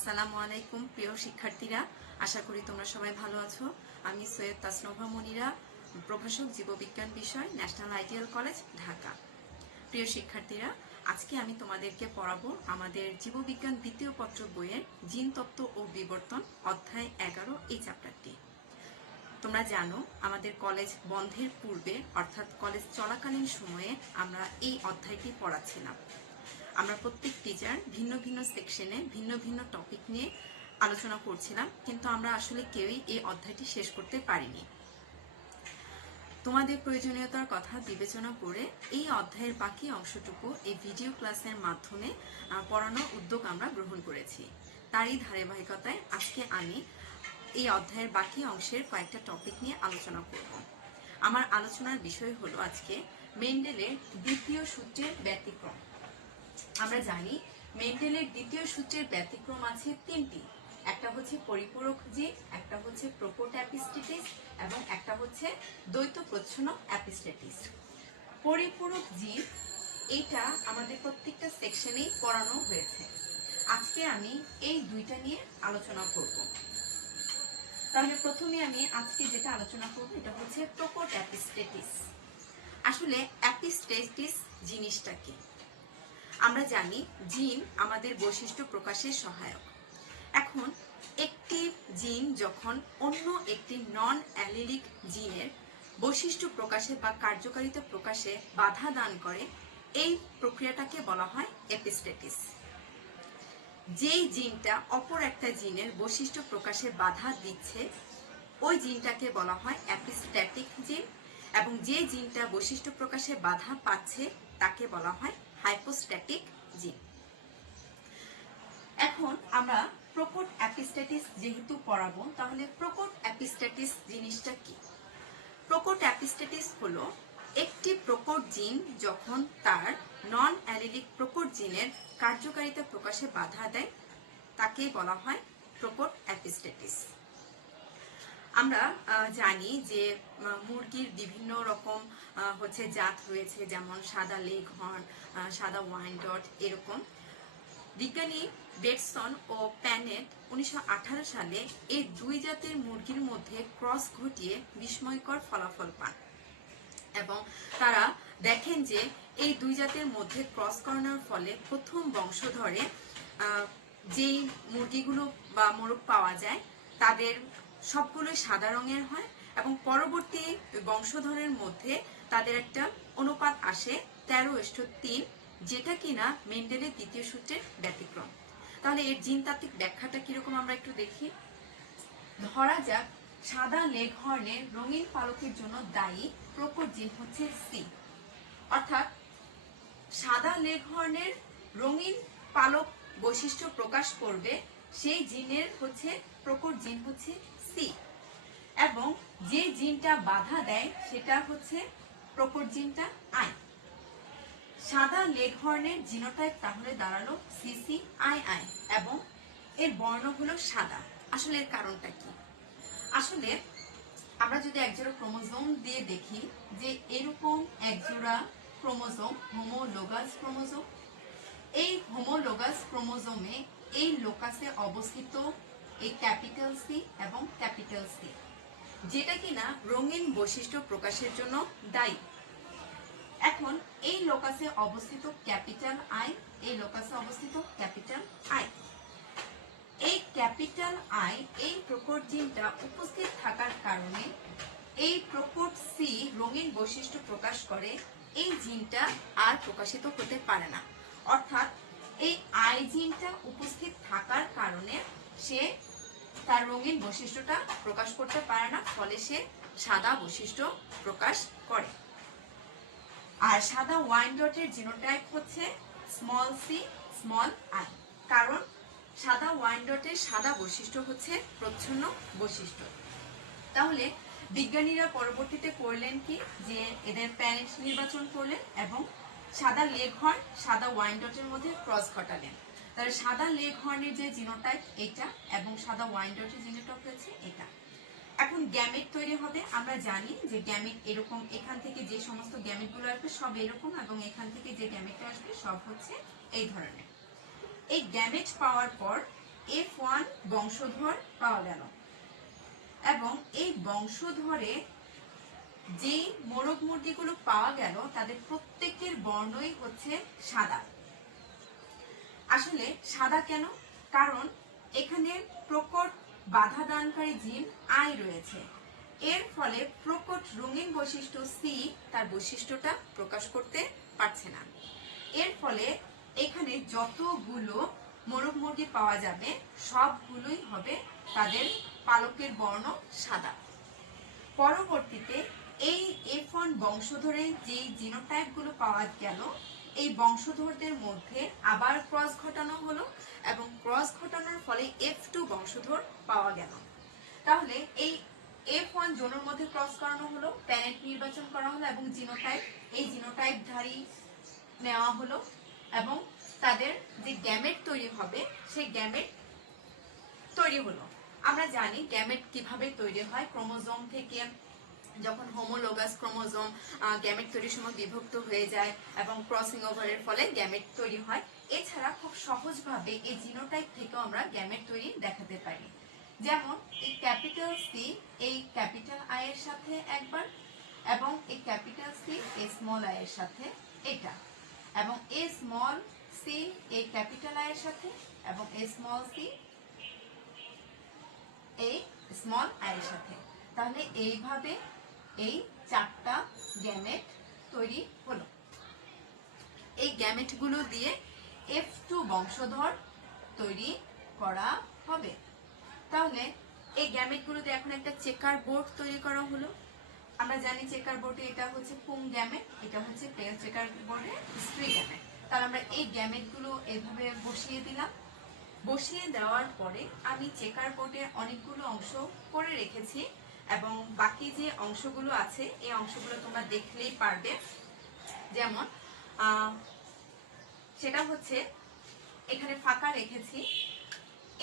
আসসালামু আলাইকুম প্রিয় শিক্ষার্থীরা, আশা করি তোমরা সবাই ভালো আছো। আমি সৈয়দ তাসনভা মনিরা, প্রভাষক জীববিজ্ঞান বিষয়, ন্যাশনাল আইডিয়াল কলেজ, ঢাকা। প্রিয় শিক্ষার্থীরা, আজকে আমি তোমাদেরকে পড়াবো আমাদের জীববিজ্ঞান দ্বিতীয় পত্র বইয়ের জিনতত্ত্ব ও বিবর্তন অধ্যায় 11 এই চ্যাপ্টারটি। তোমরা জানো আমাদের কলেজ বন্ধের পূর্বে অর্থাৎ কলেজ চলাকালীন সময়ে আমরা এই অধ্যায়টি পড়াচ্ছিলাম। আমরা প্রত্যেক টিচার ভিন্ন ভিন্ন সেকশনে ভিন্ন ভিন্ন টপিক নিয়ে আলোচনা করছিলাম, কিন্তু আমরা আসলে কেউই এই অধ্যায়টি শেষ করতে পারিনি। তোমাদের প্রয়োজনীয়তার কথা বিবেচনা করে এই অধ্যায়ের বাকি অংশটুকু এই ভিডিও ক্লাসের মাধ্যমে পড়ানোর উদ্যোগ আমরা গ্রহণ করেছি। তারই ধারাবাহিকতায় আজকে আমি এই অধ্যায়ের বাকি অংশের কয়েকটা টপিক নিয়ে আলোচনা করব। আমার আলোচনার বিষয় হলো আজকে মেন্ডেলের দ্বিতীয় সূত্রের ব্যতিক্রম। আমরা জানি মেন্ডেলের দ্বিতীয় সূত্রের ব্যতিক্রম আছে তিনটি। একটা হচ্ছে পরিপূরক জীব, একটা হচ্ছে প্রোকোট অ্যাপিস্টেটিস এবং একটা হচ্ছে দ্বৈত প্রচ্ছন্ন অ্যাপিস্টেটিস। পরিপূরক জীব এটা আমাদের প্রত্যেকটা সেকশনেই পড়ানো হয়েছে। আজকে আমি এই দুইটা নিয়ে আলোচনা করব। তাহলে প্রথমে আমি আজকে যেটা আলোচনা করব এটা হচ্ছে প্রোকোট অ্যাপিস্টেটিস। আসলে অ্যাপিস্টেটিস জিনিসটা কি? আমরা জানি জিন আমাদের বৈশিষ্ট্য প্রকাশের সহায়ক। এখন একটি জিন যখন অন্য একটি নন অ্যালিলিক জিনের বৈশিষ্ট্য প্রকাশে বা কার্যকারিতা প্রকাশে বাধা দান করে, এই প্রক্রিয়াটাকে বলা হয় এপিস্টেটিস। যেই জিনটা অপর একটা জিনের বৈশিষ্ট্য প্রকাশে বাধা দিচ্ছে ওই জিনটাকে বলা হয় অ্যাপিস্ট্যাটিক জিন, এবং যে জিনটা বৈশিষ্ট্য প্রকাশে বাধা পাচ্ছে তাকে বলা হয় হাইপোস্ট্যাটিক জিন। এখন আমরা প্রোকোট অ্যাপিস্ট্যাটিস যেহেতু পড়াবো, তাহলে প্রোকোট অ্যাপিস্ট্যাটিস জিনিসটা কি? প্রোকোট অ্যাপিস্ট্যাটিস হলো একটি প্রোকোট জিন যখন তার নন অ্যালিলিক প্রোকোট জিনের কার্যকারিতা প্রকাশে বাধা দেয় তাকে বলা হয় প্রোকোট অ্যাপিস্ট্যাটিস। আমরা জানি যে মুরগির বিভিন্ন রকম জাত রয়েছে, যেমন সাদা লেগ হর্ন, সাদা ওয়াইনডট, এরকম। বিজ্ঞানী বেটসন ও প্যানেট 1918 সালে এই দুই জাতের মুরগির মধ্যে ক্রস ঘটিয়ে বিস্ময়কর ফলাফল পান এবং তারা দেখেন যে এই দুই জাতের মধ্যে ক্রস করানোর ফলে প্রথম বংশধরে যেই মুরগিগুলো বা মোরগ পাওয়া যায় তাদের সবগুলোই সাদা রঙের হয়, এবং পরবর্তী বংশধরের মধ্যে তাদের একটা অনুপাত আসে 13:3, যেটা কিনা মেন্ডেলের দ্বিতীয় সূত্রের ব্যতিক্রম। তাহলে এর জিনতাত্ত্বিক ব্যাখ্যাটা কিরকম আমরা একটু দেখি। ধরা যাক সাদা লেগ হর্নের রঙিন পালকের জন্য দায়ী প্রোকোট জিন হচ্ছে সি, অর্থাৎ সাদা লেগ হর্নের রঙিন পালক বৈশিষ্ট্য প্রকাশ করবে সেই জিনের প্রোকোট জিন হচ্ছে সি, এবং যে জিনটা বাধা দেয় সেটা হচ্ছে প্রোকোট জিনটা আই। সাদা লেগ হর্নের জিনোটাইপ তাহলে দাঁড়ালো CCII এবং এর বর্ণ হলো সাদা। আসলে এর কারণটা কি? আসলে আমরা যদি একজোড়া ক্রোমোজোম দিয়ে দেখি যে এরকম একজোড়া ক্রোমোজোম হোমোলোগাস ক্রোমোজোম, এই হোমোলোগাস ক্রোমোজোমে এই লোকাসে অবস্থিত এই ক্যাপিটাল সি এবং ক্যাপিটাল সি, যেটা কিনা রঙিন বৈশিষ্ট্য প্রকাশের জন্য দায়ী। এখন এই লোকাসে অবস্থিত ক্যাপিটাল আই, এই লোকাসে অবস্থিত ক্যাপিটাল আই, এই ক্যাপিটাল আই এই প্রোকোট জিনটা উপস্থিত থাকার কারণে এই প্রোকোট সি রঙিন বৈশিষ্ট্য প্রকাশ করে, এই জিনটা আর প্রকাশিত হতে পারে না। অর্থাৎ এই আই জিনটা উপস্থিত থাকার কারণে সে তার রঙিন বৈশিষ্ট্যটা প্রকাশ করতে পারে না, ফলে সে সাদা বৈশিষ্ট্য প্রকাশ করে। আর সাদা ওয়াইনডটের জিনোটাইপ হচ্ছে c/i, কারণ সাদা ওয়াইনডটের সাদা বৈশিষ্ট্য হচ্ছে প্রচ্ছন্ন বৈশিষ্ট্য। তাহলে বিজ্ঞানীরা পরবর্তীতে করলেন কি, যে এদের প্যারেন্ট নির্বাচন করলেন এবং সাদা লেগ হর্ন সাদা ওয়াইনডটের মধ্যে ক্রস ঘটালেন। তাহলে সাদা লেগ হর্নের যে জিনোটাইপ এটা এবং সাদা ওয়াইনডটের জিনোটাইপ হচ্ছে এটা। এখন গ্যামেট তৈরি হবে। আমরা জানি যে গ্যামেট এরকম, এখান থেকে যে সমস্ত গ্যামেটগুলো আসবে সব এরকম, এবং এখান থেকে যে গ্যামেটটা আসবে সব হচ্ছে এই ধরনের। এই গ্যামেট পাওয়ার পর F1 বংশধর পাওয়া গেল এবং এই বংশধরে যে মোরগ মুরগিগুলো পাওয়া গেল তাদের প্রত্যেকের বর্ণই হচ্ছে সাদা। আসলে সাদা কেন? কারণ এখানে প্রকট বাধা দানকারী জিন আই রয়েছে, এর ফলে প্রকট রঙিন বৈশিষ্ট্য সি তার বৈশিষ্ট্যটা প্রকাশ করতে পারছে না। এর ফলে এখানে যতগুলো মোরগ মুরগি পাওয়া যাবে সবগুলোই হবে তাদের পালকের বর্ণ সাদা। পরবর্তীতে এই F1 বংশধরে যে জিনোটাইপগুলো পাওয়া গেল এই বংশধরদের মধ্যে আবার ক্রস ঘটানো হলো এবং ক্রস ঘটানোর ফলে F2 বংশধর পাওয়া গেল। তাহলে এই F1 জোনের মধ্যে ক্রস করানো হলো, প্ল্যানেট নির্বাচন করা হলো এবং এই জিনোটাইপধারী নেওয়া হলো এবং তাদের যে গ্যামেট তৈরি হবে সেই গ্যামেট তৈরি হলো। আমরা জানি গ্যামেট কিভাবে তৈরি হয়, ক্রোমোজোম থেকে যখন হোমোলোগাস ক্রোমোজোম গ্যামেট তৈরির সময় বিভক্ত হয়ে যায় এবং ক্রসিং ওভারের ফলে গ্যামেট তৈরি হয়। এছাড়া খুব সহজভাবে এই জিনোটাইপ থেকেও আমরা গ্যামেট তৈরি দেখাতে পারি। যেমন এই ক্যাপিটাল সি এই ক্যাপিটাল আই এর সাথে একবার এবং এই ক্যাপিটাল সি এই স্মল আই এর সাথে এটা, এবং এই স্মল সি এই ক্যাপিটাল আই এর সাথে এবং এই স্মল সি এই স্মল আই এর সাথে। তাহলে এইভাবে এই চারটা গ্যামেট তৈরি হলো। এই গ্যামেটগুলো দিয়ে F2 বংশধর তৈরি করা হবে। তাহলে এই গ্যামেটগুলো দিয়ে এখন একটা চেকার বোর্ড তৈরি করা হলো। আমরা জানি চেকার বোর্ডে এটা হচ্ছে পুং গ্যামেট, এটা হচ্ছে পেয়ার চেকার বোর্ডে স্ত্রী গ্যামেট। তাহলে আমরা এই গ্যামেটগুলো এভাবে বসিয়ে দিলাম। বসিয়ে দেওয়ার পরে আমি চেকার বোর্ডে অনেকগুলো অংশ করে রেখেছি এবং বাকি যে অংশগুলো আছে এই অংশগুলো তোমরা দেখলেই পারবে। যেমন সেটা হচ্ছে এখানে ফাঁকা রেখেছি,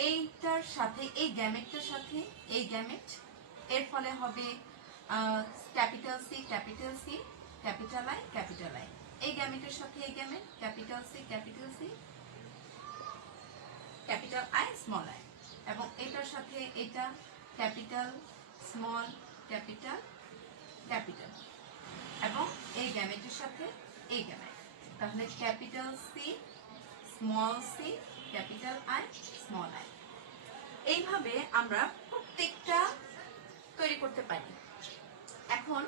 এইটার সাথে এই গ্যামেটটার সাথে এই গ্যামেট, এর ফলে হবে capital C capital C capital I capital I. এই গ্যামেটের সাথে এই gamete capital C capital I small I, এবং এটার সাথে এটা ক্যাপিটাল স্মল ক্যাপিটাল ক্যাপিটাল, এবং এই গ্যামেটের সাথে এই গ্যামেট। তাহলে capital C small C capital I small I. এইভাবে আমরা প্রত্যেকটা তৈরি করতে পারি। এখন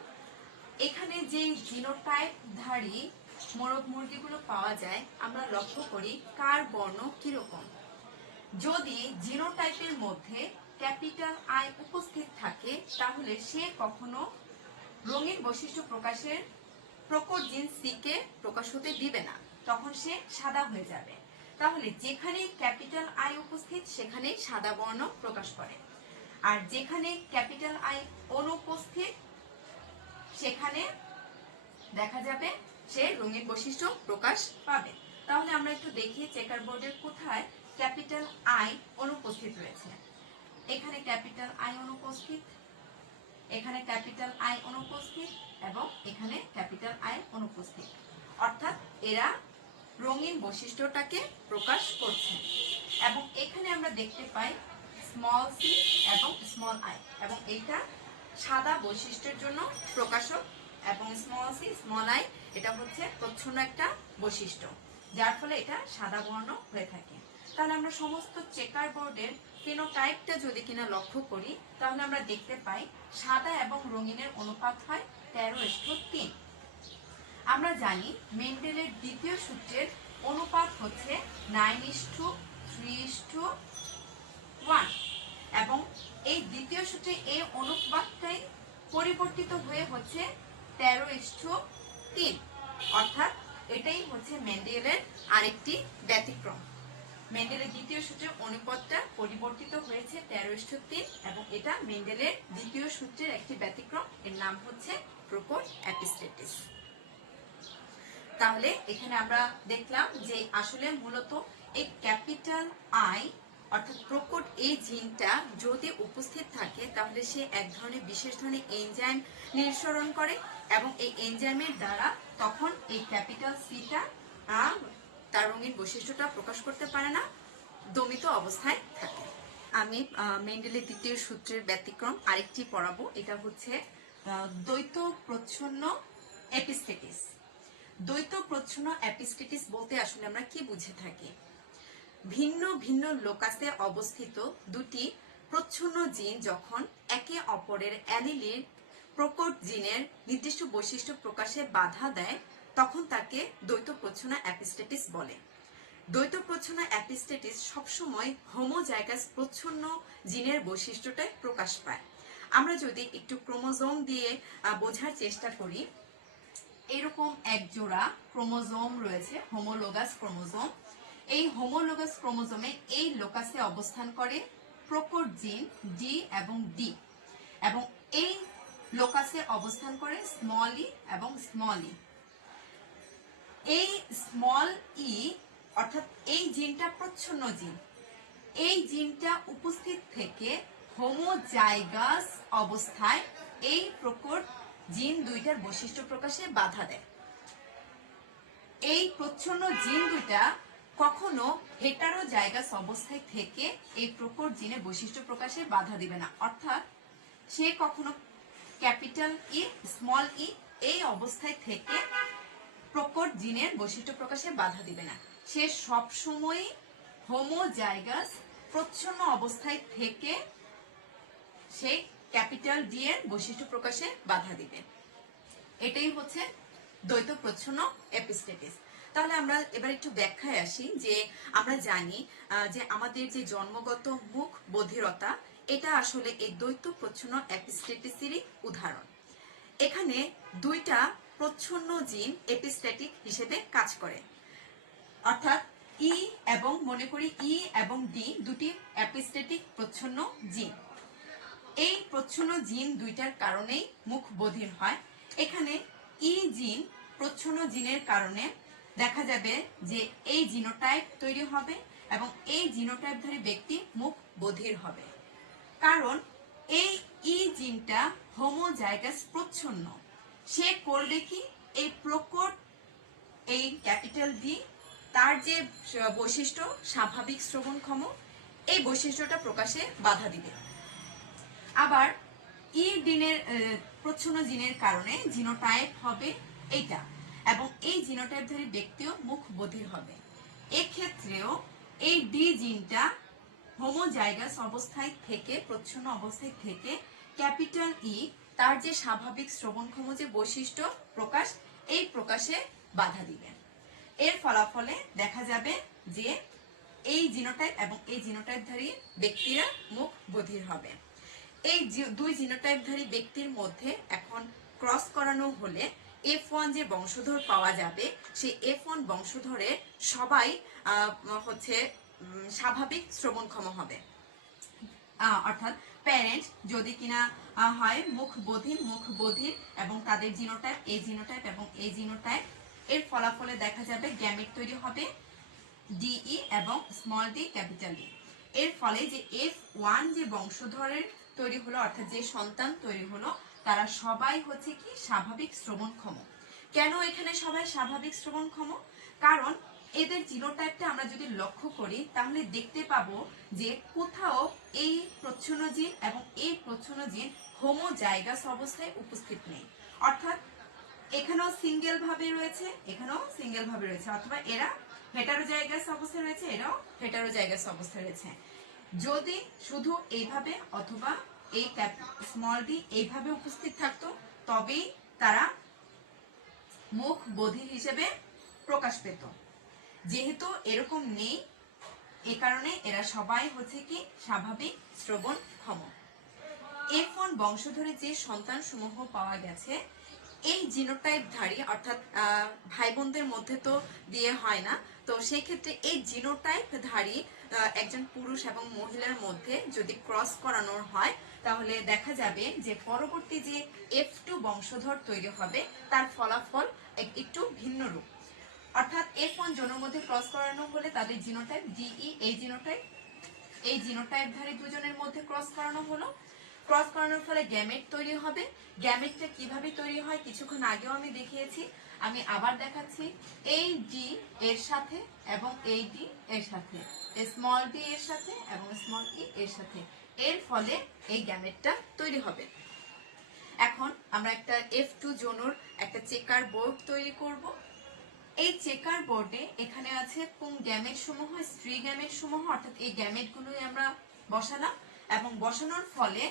এখানে যে জিনোটাইপধারী মোরগ মুরগিগুলো পাওয়া যায় আমরা লক্ষ্য করি কার বর্ণ কিরকম। যদি জিনোটাইপের মধ্যে ক্যাপিটাল আই উপস্থিত থাকে তাহলে সে কখনো রঙিন বৈশিষ্ট্য প্রকাশের প্রকট জিন সি কে প্রকাশ হতে দিবে না, তখন সে সাদা হয়ে যাবে। তাহলে যেখানে ক্যাপিটাল আই উপস্থিত সেখানে সাদা বর্ণ প্রকাশ করে, আর যেখানে ক্যাপিটাল আই অনুপস্থিত সেখানে দেখা যাবে সে রঙিন বৈশিষ্ট্য প্রকাশ পাবে। তাহলে আমরা একটু দেখি চেকার বোর্ডের কোথায় ক্যাপিটাল আই অনুপস্থিত রয়েছে। এখানে ক্যাপিটাল আই অনুপস্থিত, এখানে ক্যাপিটাল আই অনুপস্থিত এবং এখানে ক্যাপিটাল আই অনুপস্থিত, অর্থাৎ এরা রঙিন বৈশিষ্ট্যটাকে প্রকাশ করছে। এবং এখানে আমরা দেখতে পাই স্মল সি এবং স্মল আই, এবং এটা সাদা বৈশিষ্ট্যের জন্য প্রকাশক, এবং স্মল সি স্মল আই এটা হচ্ছে প্রচ্ছন্ন একটা বৈশিষ্ট্য যার ফলে এটা সাদা বর্ণ হয়ে থাকে। তাহলে আমরা সমস্ত চেকার বোর্ডের ফিনোটাইপটা যদি কিনা লক্ষ্য করি তাহলে আমরা দেখতে পাই সাদা এবং রঙিনের অনুপাত হয় 13:3। আমরা জানি মেন্ডেলের দ্বিতীয় সূত্রের অনুপাত হচ্ছে 9:3:1, এবং এই দ্বিতীয় সূত্রে এই অনুপাতটাই পরিবর্তিত হয়ে হচ্ছে 13:3, অর্থাৎ এটাই হচ্ছে মেন্ডেলের আরেকটি ব্যতিক্রম। মেন্ডেলের দ্বিতীয় সূত্রের অনুপাতটা পরিবর্তিত হয়েছে 13:3 এবং এটা মেন্ডেলের দ্বিতীয় সূত্রের একটি ব্যতিক্রম, এর নাম হচ্ছে প্রকট এপিস্টেটিস। তাহলে এখানে আমরা দেখলাম যে আসলে মূলত এই ক্যাপিটাল আই অর্থাৎ প্রকট এই জিনটা যদি উপস্থিত থাকে তাহলে সে এক ধরনের বিশেষ ধরনের এনজাইম নিঃসরণ করে এবং এই এনজাইমের দ্বারা তখন এই ক্যাপিটাল সিটা তার রঙিন বৈশিষ্ট্যটা প্রকাশ করতে পারে না, দমিত অবস্থায় থাকে। আমি মেন্ডেলের দ্বিতীয় সূত্রের ব্যতিক্রম আরেকটি পড়াবো। এটা হচ্ছে দ্বৈত প্রচ্ছন্ন এপিস্টেটিস। দ্বৈত প্রচ্ছন্ন এপিস্টেটিস বলতে আসলে আমরা কি বুঝে থাকি? ভিন্ন ভিন্ন লোকাসে অবস্থিত দুটি প্রচ্ছন্ন জিন যখন একে অপরের অ্যালিলির প্রকট জিনের নির্দিষ্ট বৈশিষ্ট্য প্রকাশে বাধা দেয়, তখন তাকে দ্বৈত প্রচ্ছন্ন এপিস্টেটিস বলে। দ্বৈত প্রচ্ছন্ন এপিস্টেটিস সবসময় হোমোজাইগাস প্রচ্ছন্ন জিনের বৈশিষ্ট্যটাই প্রকাশ পায়। আমরা যদি একটু ক্রোমোজোম দিয়ে বোঝার চেষ্টা করি, এরকম এক জোড়া ক্রোমোজোম রয়েছে, হোমোলোগাস ক্রোমোজোম। এই হোমোলোগাস ক্রোমোজোমে এই লোকাসে অবস্থান করে প্রকট জিন ডি এবং ডি, এবং এই লোকাসে অবস্থান করে স্মল ই এবং স্মল ই। এই স্মল ই অর্থাৎ এই জিনটা প্রচ্ছন্ন জিন। এই জিনটা উপস্থিত থেকে হোমোজাইগাস অবস্থায় এই প্রকট জিন দুইটার বৈশিষ্ট্য প্রকাশে বাধা দেয়। এই প্রচ্ছন্ন জিন দুইটা কখনো হেটারোজাইগাস অবস্থায় থেকে এই প্রকট জিনের বৈশিষ্ট্য প্রকাশে বাধা দিবে না, অর্থাৎ সে কখনো ক্যাপিটাল ই স্মল ই এই অবস্থায় থেকে প্রকট জিনের বৈশিষ্ট্য প্রকাশে বাধা দিবে না। সে সবসময় হোমোজাইগাস প্রচ্ছন্ন অবস্থায় থেকে সে ক্যাপিটাল ডি এর বৈশিষ্ট্য প্রকাশে বাধা দিবে। এটাই হচ্ছে দ্বৈত প্রচ্ছন্ন এপিস্টেটিস। তাহলে আমরা এবার একটু ব্যাখ্যায় আসি যে আমরা জানি যে আমাদের যে জন্মগত মুখ বধিরতা, এটা আসলে এই দ্বৈত প্রচ্ছন্ন এপিস্টেটিসেরই উদাহরণ। এখানে দুইটা প্রচ্ছন্ন জিন এপিস্টেটিক হিসেবে কাজ করে, অর্থাৎ ই এবং মনে করি ই এবং ডি দুটি এপিস্টেটিক প্রচ্ছন্ন জিন। এই প্রচ্ছন্ন জিন দুইটার কারণেই মুখ বধির হয়। এখানে ই জিন প্রচ্ছন্ন জিনের কারণে দেখা যাবে যে এই জিনোটাইপ তৈরি হবে এবং এই জিনোটাইপধারী ব্যক্তি মুখ বধির হবে, কারণ এই ই জিনটা হোমোজাইগাস প্রচ্ছন্ন। সে করবে কি, এই প্রকট এই ক্যাপিটাল ডি তার যে বৈশিষ্ট্য স্বাভাবিক শ্রবণক্ষম, এই বৈশিষ্ট্যটা প্রকাশে বাধা দিবে। আবার ই ডিনের প্রচ্ছন্ন জিনের কারণে জিনোটাইপ হবে এইটা, এবং এই জিনোটাইপধারী ব্যক্তিও মুখ বধির হবে। এক্ষেত্রেও এই ডি জিনটা হোমোজাইগাস অবস্থায় থেকে প্রচ্ছন্ন অবস্থায় থেকে ক্যাপিটাল ই তার যে স্বাভাবিক শ্রবণক্ষম যে বৈশিষ্ট্য প্রকাশ, এই প্রকাশে বাধা দিবে। এর ফলাফলে দেখা যাবে যে এই জিনোটাইপ এবং এই জিনোটাইপধারী ব্যক্তিরা মুখ বধির হবে। এই দুই জিনোটাইপধারী ব্যক্তির মধ্যে এখন ক্রস করানো হলে F1 যে বংশধর পাওয়া যাবে, সেই F1 বংশধরের সবাই হচ্ছে স্বাভাবিক শ্রবণক্ষম হবে, অর্থাৎ প্যারেন্ট যদি কিনা হয় মুখ বধির এবং তাদের জিনোটাইপ এই জিনোটাইপ এবং এই জিনোটাইপ, এর ফলাফলে দেখা যাবে গ্যামেট তৈরি হবে ডিই এবং স্মল ডি ক্যাপিটাল ডি। এর ফলে যে F1 যে বংশধরের তৈরি হলো, অর্থাৎ যে সন্তান তৈরি হলো, তারা সবাই হচ্ছে কি স্বাভাবিক শ্রবণক্ষম। কেন এখানে সবাই স্বাভাবিক শ্রবণক্ষম? কারণ এদের জিনোটাইপটা আমরা যদি লক্ষ্য করি তাহলে দেখতে পাবো যে কোথাও এই প্রচ্ছন্ন জিন এবং এই প্রচ্ছন্ন জিন হোমোজাইগাস অবস্থায় উপস্থিত নেই, অর্থাৎ এখানেও সিঙ্গেল ভাবে রয়েছে, এখানেও সিঙ্গেল ভাবে রয়েছে, অথবা এরা হেটারোজাইগাস অবস্থায় রয়েছে, এরাও হেটারোজাইগাস অবস্থায় রয়েছে। যদি শুধু এইভাবে অথবা এই স্মল ডি এইভাবে উপস্থিত থাকতো, তবেই তারা মুখ বধির হিসেবে প্রকাশ পেত। যেহেতু এরকম নেই, এ কারণে এরা সবাই হচ্ছে কি স্বাভাবিক শ্রবণক্ষম। F1 বংশধরে যে সন্তান সমূহ পাওয়া গেছে, এই জিনোটাইপধারী অর্থাৎ ভাই বোনদের মধ্যে তো বিয়ে হয় না, তো সেই ক্ষেত্রে এই জিনোটাইপধারী একজন পুরুষ এবং মহিলার মধ্যে যদি ক্রস করানো হয়, তাহলে দেখা যাবে যে পরবর্তী যে F2 বংশধর তৈরি হবে তার ফলাফল একটু ভিন্ন রূপ। অর্থাৎ F1 জনের মধ্যে ক্রস করানো হলে তাদের জিনোটাইপ ডিই এই জিনোটাইপধারী দুজনের মধ্যে ক্রস করানো হলো। ক্রস করানোর ফলে গ্যামেট তৈরি হবে। গ্যামেটটা কিভাবে তৈরি হয় কিছুক্ষণ আগেও আমি দেখিয়েছি। আমি আবার দেখাচ্ছি, এই ডি এর সাথে এবং এই ডি এর সাথে, স্মল ডি এর সাথে এবং স্মল ই এর সাথে, এর ফলে এই গ্যামেটটা তৈরি হবে। এখন আমরা একটা F2 জোনুর একটা চেকার বোর্ড তৈরি করব। এই চেকার বোর্ডে এখানে আছে পুং গ্যামেট সমূহ, স্ত্রী গ্যামেট সমূহ, অর্থাৎ এই গ্যামেট গুলোই আমরা বসালাম এবং বসানোর ফলে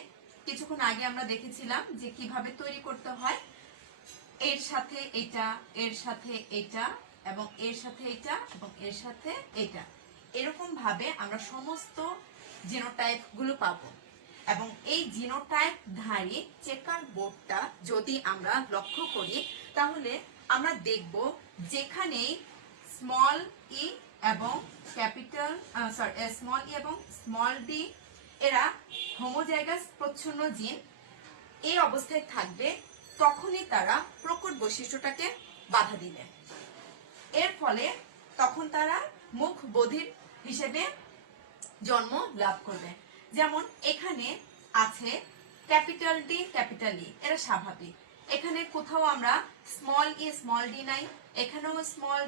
কিছুক্ষণ আগে আমরা দেখেছিলাম যে কিভাবে তৈরি করতে হয়। এর সাথে এটা, এর সাথে এটা এবং এর সাথে এটা এবং এর সাথে এটা, এরকম ভাবে আমরা সমস্ত জিনোটাইপ গুলো পাবো। এবং এই জিনোটাইপ ধারী চেকার বোর্ডটা যদি আমরা লক্ষ্য করি তাহলে আমরা দেখব যেখানে স্মল ই এবং ক্যাপিটাল স্মল ই এবং স্মল ডি এরা হোমোজাইগাস প্রচ্ছন্ন জিন এই অবস্থায় থাকবে, তখনই তারা প্রকট বৈশিষ্ট্যটাকে বাধা দিবে। এর ফলে তখন তারা মুখ বধির হিসেবে জন্ম লাভ করবে। যেমন এখানে আছে ক্যাপিটাল ডি ক্যাপিটাল ই, এরা স্বাভাবিক। এখানে কোথাও আমরা স্মল ডি নাই, এখানেও স্মল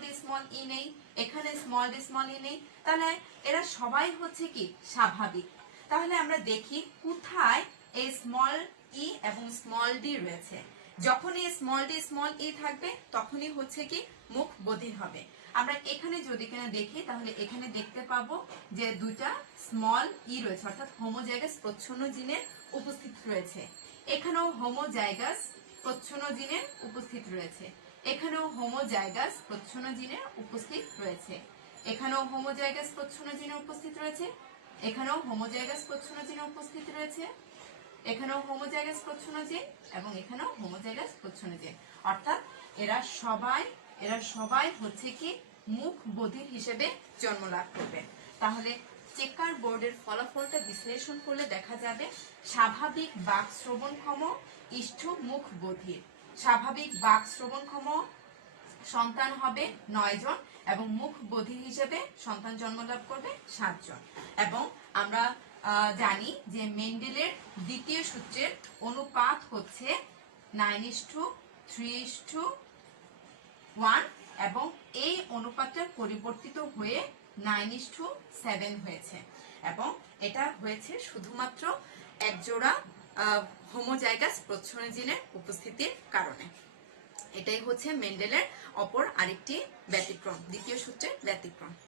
ই নেই, এখানে স্মল ই নেই, তাহলে এরা সবাই হচ্ছে কি স্বাভাবিক। তাহলে আমরা দেখি কোথায় এই স্মল ই এবং স্মল ডি রয়েছে। যখন এই স্মল ই থাকবে তখনই হচ্ছে কি মুখ বধির হবে। আমরা এখানে যদি কিনা দেখি তাহলে এখানে দেখতে পাবো যে দুইটা স্মল ই রয়েছে, অর্থাৎ হোমোজাইগাস প্রচ্ছন্ন জিনের উপস্থিত রয়েছে। এখানেও হোমোজাইগাস প্রচ্ছন্ন জিনের উপস্থিত রয়েছে, এখানেও হোমোজাইগাস প্রচ্ছন্ন জিনের উপস্থিত রয়েছে, এখানেও হোমোজাইগাস প্রচ্ছন্ন জিনের উপস্থিত রয়েছে, এখানেও হোমোজাইগাস প্রচ্ছন্ন জিনের উপস্থিত রয়েছে, এখানেও হোমোজাইগাস প্রচ্ছন্ন জিন এবং এখানেও হোমোজাইগাস প্রচ্ছন্ন জিন, অর্থাৎ এরা সবাই হচ্ছে কি মুখ বধির হিসেবে জন্ম লাভ করবে। তাহলে চেকার বোর্ডের ফলাফলটা বিশ্লেষণ করলে দেখা যাবে স্বাভাবিক বাক শ্রবণক্ষম ইষ্ঠ মুখ বধির, স্বাভাবিক বাক শ্রবণক্ষম সন্তান হবে 9 জন এবং মুখ বধির হিসেবে সন্তান জন্মলাভ করবে 7 জন। এবং আমরা জানি যে মেন্ডেলের দ্বিতীয় সূত্রের অনুপাত হচ্ছে 9:3:1 এবং এই অনুপাতটা পরিবর্তিত হয়ে 9:7 হয়েছে এবং এটা হয়েছে শুধুমাত্র একজোড়া হোমোজাইগাস প্রচ্ছন্ন জিনের উপস্থিতির কারণে। এটাই হচ্ছে মেন্ডেলের অপর আরেকটি ব্যতিক্রম, দ্বিতীয় সূত্রের ব্যতিক্রম।